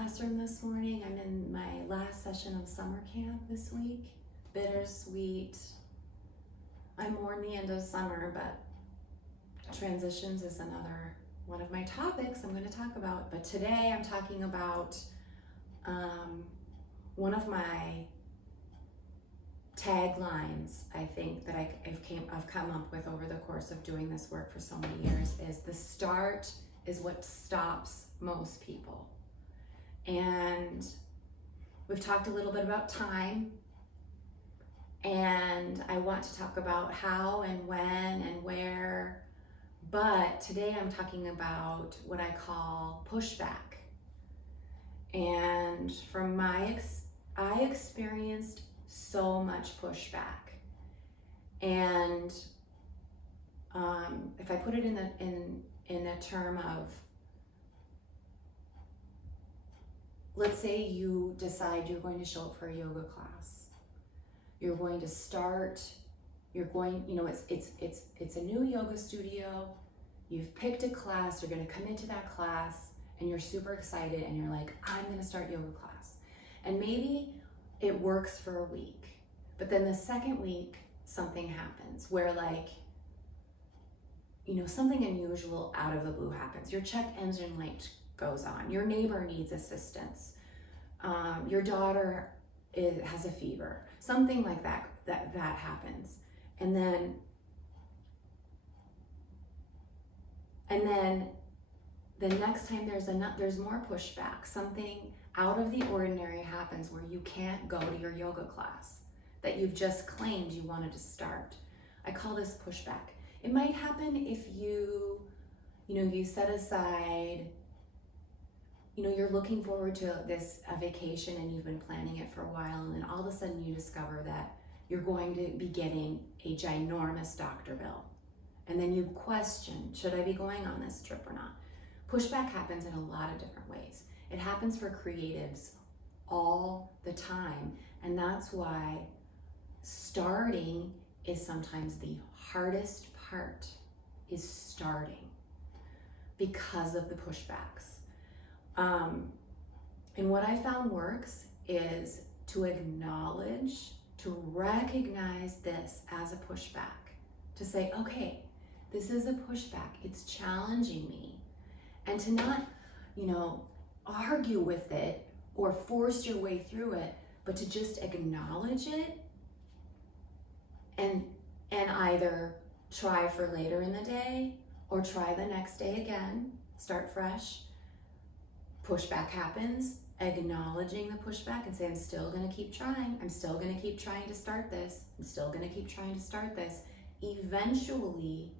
classroom this morning. I'm in my last session of summer camp this week. Bittersweet. I'm more in the end of summer, but transitions is another one of my topics I'm going to talk about. But today I'm talking about one of my taglines, I think, that I've come up with over the course of doing this work for so many years is the start is what stops most people. And we've talked a little bit about time, and I want to talk about how and when and where, but today I'm talking about what I call pushback. And from I experienced so much pushback, and if I put it in a term of, let's say you decide you're going to show up for a yoga class. You're going to start, it's a new yoga studio. You've picked a class, you're going to commit to that class, and you're super excited, and you're like, I'm going to start yoga class. And maybe it works for a week, but then the second week, something happens where something unusual out of the blue happens. Your check engine light goes on. Your neighbor needs assistance. Your daughter has a fever. Something like that happens. And then the next time there's more pushback. Something out of the ordinary happens where you can't go to your yoga class that you've just claimed you wanted to start. I call this pushback. It might happen if you set aside, you're looking forward to a vacation and you've been planning it for a while, and then all of a sudden you discover that you're going to be getting a ginormous doctor bill. And then you question, should I be going on this trip or not? Pushback happens in a lot of different ways. It happens for creatives all the time. And that's why starting is sometimes the hardest part, is starting, because of the pushbacks. And what I found works is to acknowledge, to recognize this as a pushback, to say, okay, this is a pushback, it's challenging me, and to not, argue with it or force your way through it, but to just acknowledge it and either try for later in the day or try the next day again, start fresh. Pushback happens, acknowledging the pushback and say, I'm still gonna keep trying. I'm still gonna keep trying to start this. I'm still gonna keep trying to start this. Eventually,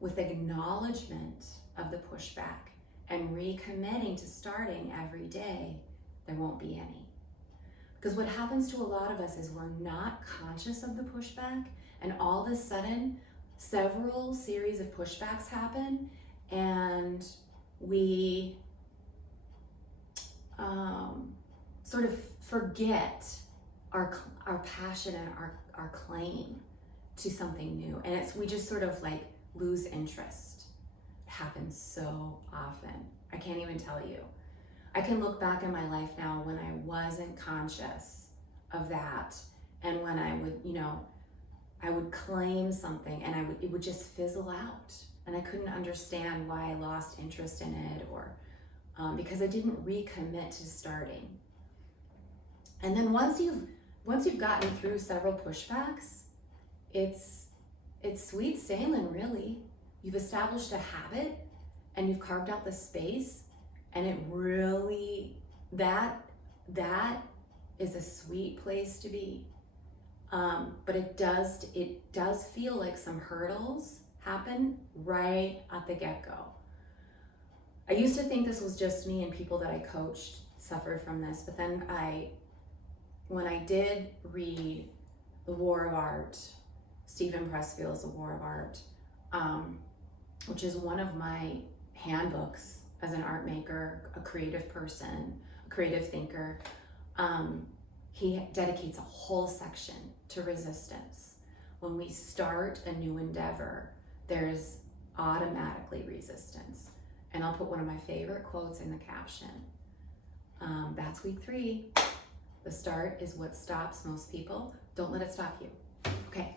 with acknowledgement of the pushback and recommitting to starting every day, there won't be any. Because what happens to a lot of us is we're not conscious of the pushback, and all of a sudden, several series of pushbacks happen, and we sort of forget our passion and our claim to something new, and we just sort of lose interest. It happens so often. I can't even tell you. I can look back in my life now when I wasn't conscious of that, and when I would claim something and it would just fizzle out, and I couldn't understand why I lost interest in it, or because I didn't recommit to starting. And then once you've gotten through several pushbacks, it's sweet sailing, really. You've established a habit and you've carved out the space, and it really, that is a sweet place to be. But it does feel like some hurdles happen right at the get-go. I used to think this was just me, and people that I coached suffered from this, but then when I did read The War of Art, Stephen Pressfield's The War of Art, which is one of my handbooks as an art maker, a creative person, a creative thinker, he dedicates a whole section to resistance. When we start a new endeavor, there's automatically resistance. And I'll put one of my favorite quotes in the caption. That's week 3. The start is what stops most people. Don't let it stop you. Okay.